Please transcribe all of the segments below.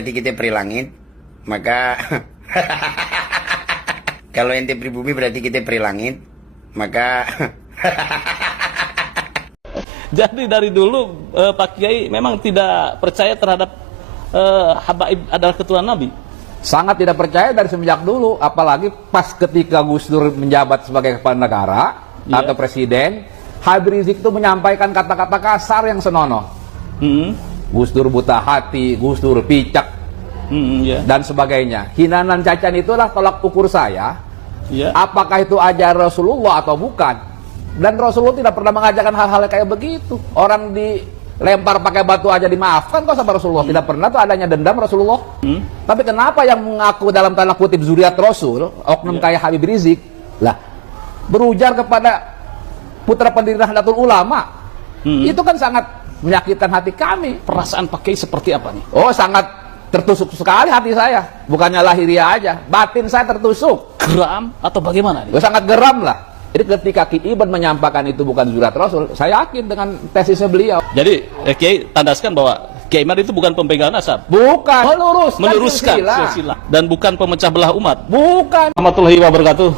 berarti kita peri langit, maka kalau ente pribumi berarti kita peri langit, maka Jadi dari dulu Pak Kiai memang tidak percaya terhadap habaib adalah keturunan Nabi. Sangat tidak percaya dari semenjak dulu, apalagi pas ketika Gus Dur menjabat sebagai kepala negara atau presiden, Habib Rizik itu menyampaikan kata-kata kasar yang senonoh. Gus Dur buta hati, Gus Dur picak, dan sebagainya. Hinaan dan cacian itulah tolak ukur saya. Apakah itu ajar Rasulullah atau bukan? Dan Rasulullah tidak pernah mengajarkan hal-hal kayak begitu. Orang dilempar pakai batu aja dimaafkan kok sama Rasulullah. Tidak pernah tuh adanya dendam Rasulullah. Tapi kenapa yang mengaku dalam tanda kutip zuriat Rasul, oknum kayak Habib Rizik, lah berujar kepada putra pendiri Nahdlatul Ulama, itu kan sangat menyakitkan hati kami. Perasaan Pak Kiai seperti apa nih? Oh, sangat tertusuk sekali hati saya. Bukannya lahiriah aja, batin saya tertusuk. Geram atau bagaimana nih? Sangat geram lah. Jadi ketika Ki Iban menyampaikan itu bukan zuriat Rasul, saya yakin dengan tesisnya beliau. Jadi Kiai tandaskan bahwa Kiai Imad itu bukan pempegang nasab. Bukan. Meluruskan silsilah. Dan bukan pemecah belah umat. Bukan. Warahmatullahi wabarakatuh.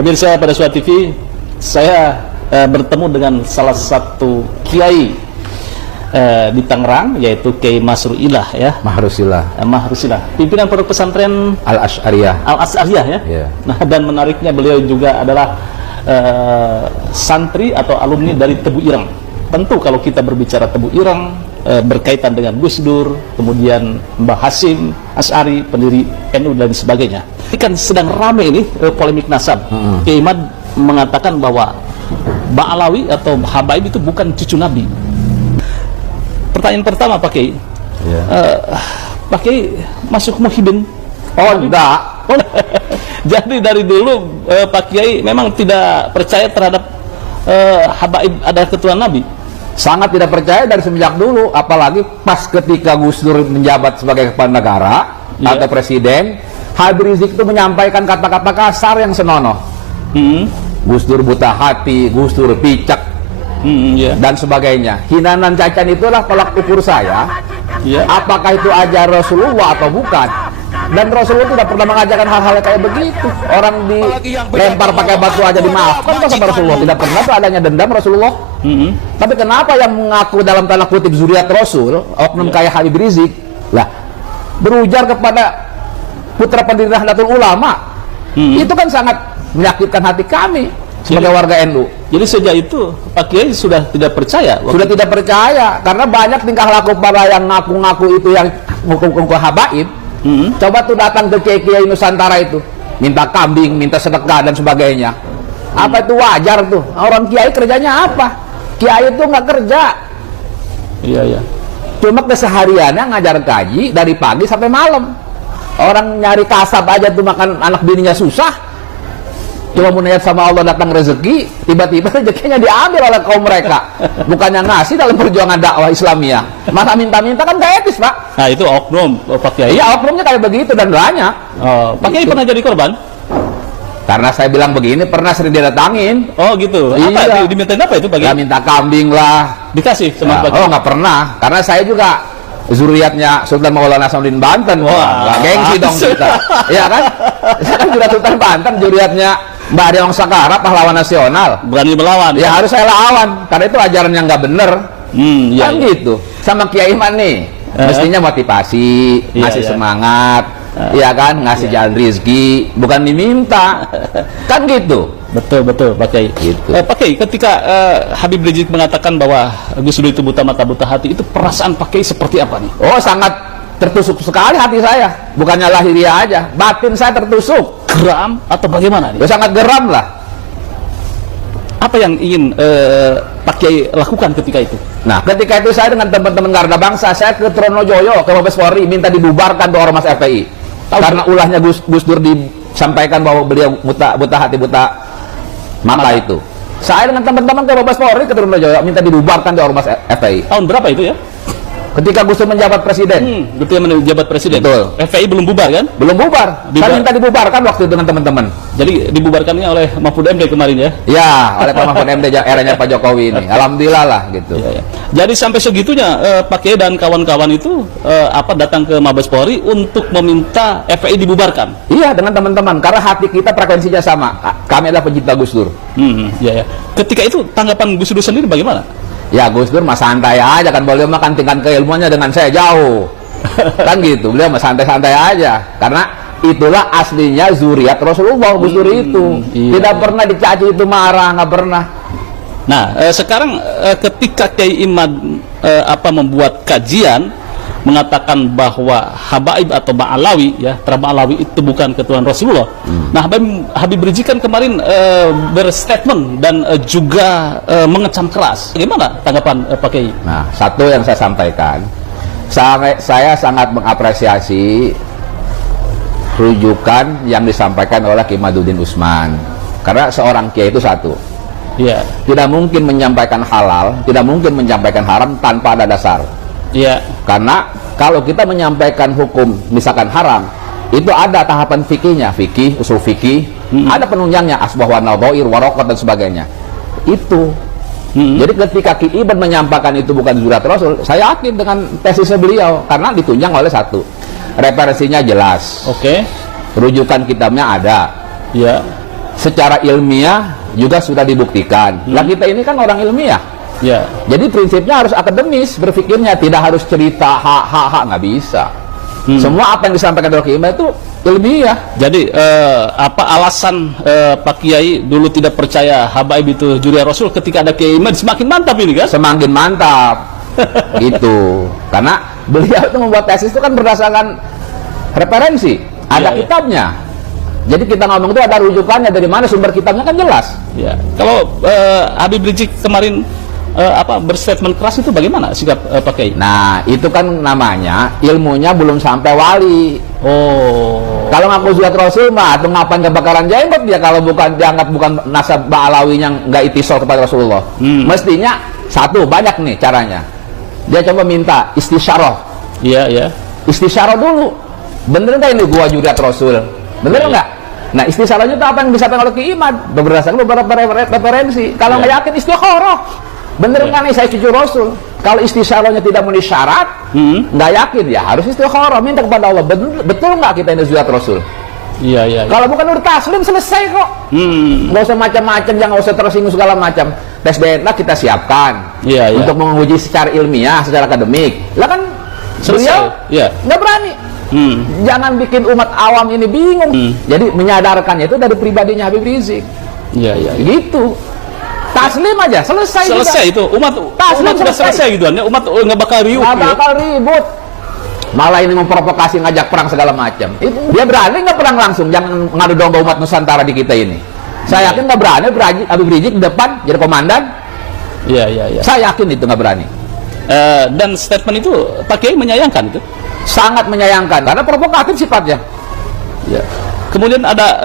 Pemirsa pada Suara TV, saya bertemu dengan salah satu kiai di Tangerang, yaitu Kiai Masruilah ya. Mahrusilah. Pimpinan Pondok Pesantren Al-Asy'ariyah ya. Nah, dan menariknya beliau juga adalah santri atau alumni dari Tebu Ireng. Tentu kalau kita berbicara Tebu Ireng berkaitan dengan Gus Dur, kemudian Mbah Hasyim Asy'ari, pendiri NU dan sebagainya. Ini kan sedang ramai ini polemik nasab. Kiai Imad mengatakan bahwa Ba'alawi atau habaib itu bukan cucu Nabi. Pertanyaan pertama Pak Kiai, Pak Kiai masuk Muhyiddin? Oh enggak. Jadi dari dulu Pak Kiai memang tidak percaya terhadap habaib adalah keturunan Nabi. Sangat tidak percaya dari semenjak dulu, apalagi pas ketika Gus Dur menjabat sebagai kepala negara atau presiden, Habib Rizik itu menyampaikan kata-kata kasar yang senonoh. Gus Dur buta hati, Gus Dur picak, dan sebagainya. Hinaan dan cacian itulah tolak ukur saya. Apakah itu ajar Rasulullah atau bukan? Dan Rasulullah tidak pernah mengajarkan hal-hal kayak begitu. Orang dilempar pakai batu aja dimaafkan kok sama Rasulullah. Tidak pernah tuh adanya dendam Rasulullah. Tapi kenapa yang mengaku dalam tanda kutip zuriat Rasul, oknum kayak Habib Rizik, lah berujar kepada putra pendiri Nahdlatul Ulama, itu kan sangat menyakitkan hati kami sebagai warga NU. Jadi sejak itu Pak Kiai sudah tidak percaya. Sudah tidak percaya karena banyak tingkah laku para yang ngaku-ngaku itu yang ngaku-ngaku habaib. Coba tuh datang ke kiai-kiai Nusantara itu, minta kambing, minta sedekah dan sebagainya. Apa itu wajar tuh? Orang kiai kerjanya apa? Kiai itu nggak kerja. Cuma kesehariannya ngajar kaji dari pagi sampai malam. Orang nyari kasab aja tuh, makan anak bininya susah. Cuma menayat sama Allah datang rezeki, tiba-tiba rezekinya diambil oleh kaum mereka. Bukannya ngasih dalam perjuangan dakwah Islamiyah. Masa minta-minta kan gak etis, Pak. Nah itu oknum Pak Kiai. Iya, oknumnya kayak begitu dan banyak. Pak Kiai pernah jadi korban? Karena saya bilang begini, pernah sering didatangin. Oh gitu. Apa dimintain apa itu Pak Kiai? Ya, minta kambing lah. Dikasih sama Pak Kiai? Oh nggak pernah. Karena saya juga zuriatnya Sultan Maulana Hasanuddin Banten. Wah, gengsi dong kita. Iya kan? Saya kan juga Sultan Banten, zuriatnya Mbak Deong Sakara, pahlawan nasional. Berani melawan. Ya harus saya lawan, karena itu ajaran yang nggak bener. Kan gitu. Sama Kiai Iman nih, mestinya motivasi, ngasih semangat, ya kan, ngasih jalan rezeki, bukan diminta. Kan gitu. Betul Pak Kiai. Gitu. Pak Kiai, ketika Habib Rizik mengatakan bahwa Gus Dur itu buta mata buta hati, itu perasaan Pak Kiai seperti apa nih? Oh, sangat tertusuk sekali hati saya. Bukannya lahiriah aja, batin saya tertusuk. Geram atau bagaimana nih? Sangat geram lah. Apa yang ingin Pak Kiai lakukan ketika itu? Nah, ketika itu saya dengan teman-teman Garda Bangsa, saya ke Tronojoyo, ke Mabes Polri, minta dibubarkan tuh Ormas FPI. Karena ulahnya Gus Dur disampaikan bahwa beliau buta hati, buta mata itu. Saya dengan teman-teman ke Mabes Polri, ke Tronojoyo, minta dibubarkan tuh Ormas FPI. Tahun berapa itu ya? Ketika Gus Dur menjabat presiden. Ketika menjabat presiden. Betul. FPI belum bubar kan? Belum bubar. Saya minta dibubarkan waktu itu dengan teman-teman. Jadi dibubarkannya oleh Mahfud MD kemarin ya? Ya, oleh Pak Mahfud MD eranya Pak Jokowi ini. Alhamdulillah lah gitu. Ya. Jadi sampai segitunya Pak Kiai dan kawan-kawan itu datang ke Mabes Polri untuk meminta FPI dibubarkan. Iya, dengan teman-teman karena hati kita frekuensinya sama. Kami adalah pencinta Gus Dur. Ya. Ketika itu tanggapan Gus Dur sendiri bagaimana? Ya Gus Dur mah santai aja kan, beliau mah kan tingkat keilmuannya dengan saya jauh. Kan gitu, beliau mah santai-santai aja. Karena itulah aslinya zuriat Rasulullah, Gus Dur itu. Iya. Tidak pernah dicaci itu marah, nggak pernah. Nah, sekarang ketika Kiai Imad membuat kajian mengatakan bahwa Habaib atau Ba'alawi ya, Ba'alawi itu bukan ketuhanan Rasulullah. Nah, Habib Rizik kan kemarin berstatement dan juga mengecam keras. Bagaimana tanggapan Pak Kiai? Nah, satu yang saya sampaikan, saya sangat mengapresiasi rujukan yang disampaikan oleh Ki Imaduddin Usman. Karena seorang kiai itu satu. Iya. Tidak mungkin menyampaikan halal, tidak mungkin menyampaikan haram tanpa ada dasar. Iya. Karena kalau kita menyampaikan hukum misalkan haram, itu ada tahapan fikihnya, fikih, usul fikih, ada penunjangnya, asbah wa nadhair, waraqat dan sebagainya. Itu. Jadi ketika Ki Ibn menyampaikan itu bukan zuriat Rasul, saya yakin dengan tesisnya beliau karena ditunjang oleh satu. Referensinya jelas. Oke. Rujukan kitabnya ada. Iya. Secara ilmiah juga sudah dibuktikan. Lah kita ini kan orang ilmiah. Ya. Jadi prinsipnya harus akademis berpikirnya, tidak harus cerita nggak bisa. Semua apa yang disampaikan oleh Kiai itu ilmiah. Jadi apa alasan Pak Kiai dulu tidak percaya Habaib itu zuriat Rasul, ketika ada Kiai Imad semakin mantap ini kan? Semakin mantap. Gitu. Karena beliau itu membuat tesis itu kan berdasarkan referensi, ada kitabnya. Jadi kita ngomong itu ada rujukannya, dari mana sumber kitabnya kan jelas. Ya. Kalau Habib Rizik kemarin berstatement keras itu bagaimana sikap Pak Kiai? Nah, itu kan namanya ilmunya belum sampai wali. Oh. Kalau ngaku zuriat Rasul mah atau ngapain kebakaran jenggot dia kalau bukan dianggap bukan nasab Ba'alawi yang nggak itisol kepada Rasulullah. Mestinya satu, banyak nih caranya. Dia coba minta istisyarah. Iya, iya. Istisyarah dulu. Bener nggak ini gua zuriat Rasul? Bener nggak? Nah, istisyarahnya itu apa yang disampaikan oleh Ki Imad berdasarkan beberapa referensi. Kalau nggak yakin istikharah. Bener nggak nih saya cucu Rasul? Kalau istisyarahnya tidak memenuhi syarat, nggak yakin ya harus istikharah, minta kepada Allah. Betul nggak kita ini zuriat Rasul? Iya, iya. Kalau bukan udah taslim selesai kok. Nggak usah macam-macam, jangan usah tersinggung segala macam. Tes DNA kita siapkan untuk menguji secara ilmiah, secara akademik. Lah kan beliau nggak berani. Jangan bikin umat awam ini bingung. Jadi menyadarkannya itu dari pribadinya Habib Rizik. Iya, iya. Gitu. Taslim aja, selesai itu. Umat sudah selesai gitu kan. Umat nggak bakal riuh. Nggak bakal ribut. Malah ini memprovokasi, ngajak perang segala macam. Dia berani nggak perang langsung? Jangan ngadu domba umat Nusantara di kita ini. Saya yakin nggak berani. Habib Rizik di depan jadi komandan. Iya, iya, iya. Saya yakin itu nggak berani. Dan statement itu Pak Kiai menyayangkan itu. Sangat menyayangkan karena provokatif sifatnya. Ya. Kemudian ada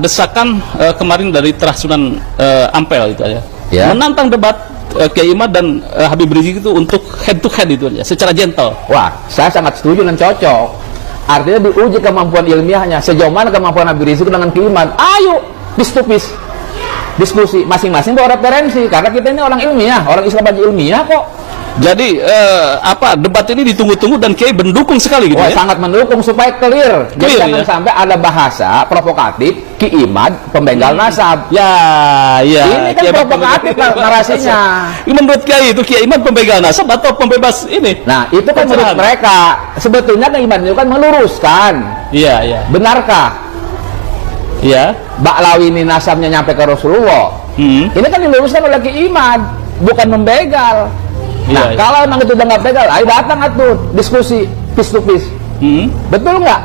desakan kemarin dari Terah Sunan Ampel itu ya. Menantang debat Kiai Imad dan Habib Rizik itu untuk head to head itu aja, secara gentle. Wah, saya sangat setuju dan cocok. Artinya diuji kemampuan ilmiahnya, sejauh mana kemampuan Habib Rizik dengan Kiai Imad. Ayo, diskusi masing-masing bawa referensi karena kita ini orang ilmiah, orang Islam baju ilmiah kok. Jadi debat ini ditunggu-tunggu dan Kiai mendukung sekali gitu. Ya? Sangat mendukung supaya clear. Jadi jangan sampai ada bahasa provokatif Ki Imad pembegal nasab. Ya. Ini kan provokatif narasinya. Menurut Kiai itu Kiai Imad pembegal nasab atau pembebas ini? Nah, itu kan menurut mereka. Sebetulnya Ki Imad itu kan meluruskan. Iya. Benarkah? Iya. Ba'alawi ini nasabnya nyampe ke Rasulullah. Ini kan diluruskan oleh Ki Imad, bukan membegal. Nah, kalau emang itu udah nggak pegal, ayo datang atuh diskusi face to face. Betul nggak?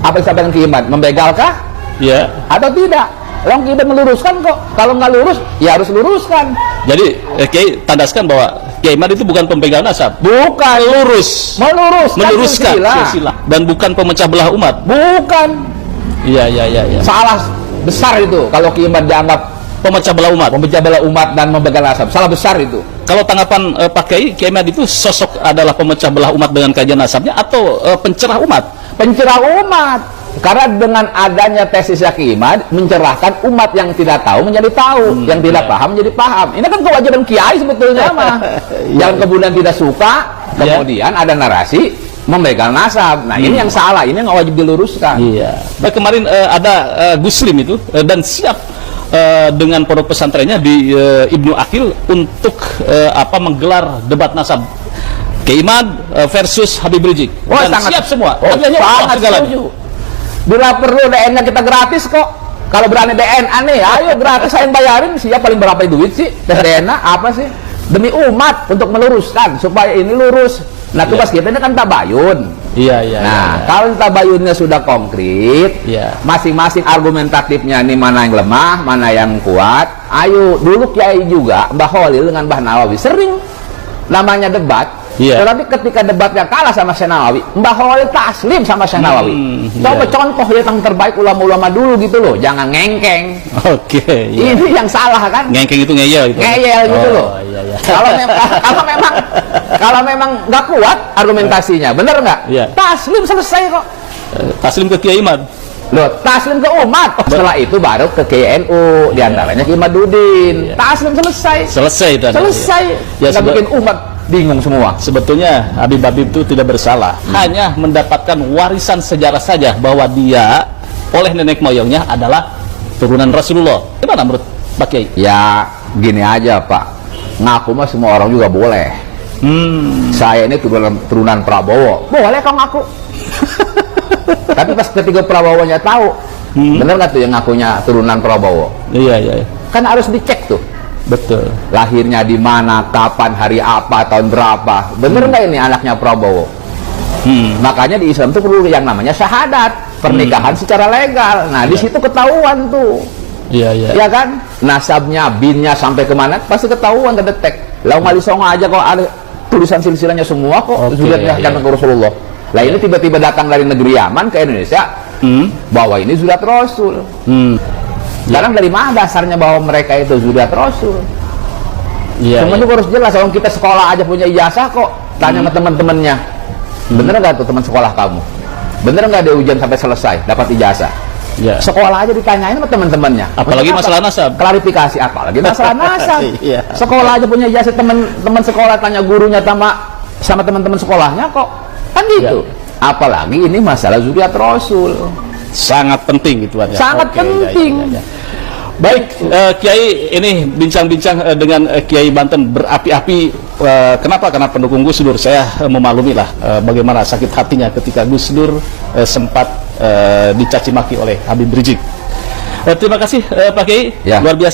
Apa yang disampaikan Ki Imad? Membegalkah? Iya. Atau tidak? Orang Ki Imad meluruskan kok. Kalau nggak lurus, ya harus luruskan. Jadi Kiai tandaskan bahwa Kiai Imad itu bukan pembegal nasab. Bukan. Meluruskan silsilah. Dan bukan pemecah belah umat. Bukan. Iya. Salah besar itu kalau Ki Imad dianggap pemecah belah umat dan membegal nasab. Salah besar itu. Kalau tanggapan Pak Kiai, Kiai Mad itu sosok adalah pemecah belah umat dengan kajian nasabnya atau pencerah umat? Pencerah umat. Karena dengan adanya tesis Kiai Mad mencerahkan umat yang tidak tahu menjadi tahu, yang tidak paham menjadi paham. Ini kan kewajiban kiai sebetulnya mah. Yang kemudian tidak suka, kemudian ada narasi membegal nasab. Nah, ini yang salah, ini yang wajib diluruskan. Iya. Baik, kemarin ada Gus Lim itu dan siap dengan pondok pesantrennya di Ibnu Akil untuk menggelar debat nasab Kiai Mad versus Habib Rizik. Dan siap semua. Sangat setuju. Bila perlu DNA kita gratis kok. Kalau berani DNA nih, ayo gratis saya yang bayarin. Siap paling berapa duit sih tes DNA? Apa sih? Demi umat untuk meluruskan supaya ini lurus. Nah, tugas kita ini kan tabayun. Iya. Nah, kalau tabayunnya sudah konkret, masing-masing argumentatifnya ini mana yang lemah, mana yang kuat. Ayo, dulu Kiai juga Mbah Khalil dengan Mbah Nawawi sering namanya debat. Tetapi ketika debatnya kalah sama Syekh Nawawi, Mbah Khalil taslim sama Syekh Nawawi. Coba contoh yang terbaik ulama-ulama dulu gitu loh, jangan ngengkeng. Oke. Ini yang salah kan? Ngengkeng itu ngeyel gitu. Ngeyel gitu loh. Iya. Kalau memang nggak kuat argumentasinya, bener nggak? Taslim selesai kok. Taslim ke Kiai Mad. Loh, taslim ke umat. Setelah itu baru ke KNU, diantaranya Kiai Madudin. Taslim selesai. Selesai. Nggak bikin umat bingung semua. Sebetulnya Habib itu tidak bersalah, hanya mendapatkan warisan sejarah saja bahwa dia oleh nenek moyangnya adalah turunan Rasulullah. Gimana menurut Pak Kiai? Ya gini aja Pak, ngaku mah semua orang juga boleh. Saya ini turunan Prabowo, boleh kau ngaku. Tapi pas ketika Prabowo-nya tahu, bener nggak tuh yang ngakunya turunan Prabowo? Iya. Kan harus dicek tuh. Betul. Lahirnya di mana, kapan, hari apa, tahun berapa. Bener nggak ini anaknya Prabowo? Makanya di Islam itu perlu yang namanya syahadat, pernikahan secara legal. Nah, di situ ketahuan tuh. Iya. Ya kan? Nasabnya, binnya sampai kemana pasti ketahuan, terdetek. Lalu nggak disongo aja kok ada tulisan silsilahnya semua kok. Zuriatnya ke Rasulullah. Lah ini tiba-tiba datang dari negeri Yaman ke Indonesia, bahwa ini zuriat Rasul. Sekarang dari mana dasarnya bahwa mereka itu zuriat Rasul? Cuma itu harus jelas. Kalau kita sekolah aja punya ijazah kok, tanya sama teman-temannya, bener nggak tuh teman sekolah kamu? Bener nggak dia ujian sampai selesai dapat ijazah? Sekolah aja ditanyain sama teman-temannya. Apalagi masalah nasab. Klarifikasi, apalagi masalah nasab. Sekolah aja punya ijazah, teman sekolah tanya gurunya sama teman-teman sekolahnya kok, kan gitu. Apalagi ini masalah zuriat Rasul. Sangat penting itu ya. Sangat penting. Baik, Kiai, ini bincang-bincang dengan Kiai Banten berapi-api. Kenapa? Karena pendukung Gus Dur. Saya memaklumi lah bagaimana sakit hatinya ketika Gus Dur sempat dicaci maki oleh Habib Rizik. Terima kasih Pak Kiai, luar biasa.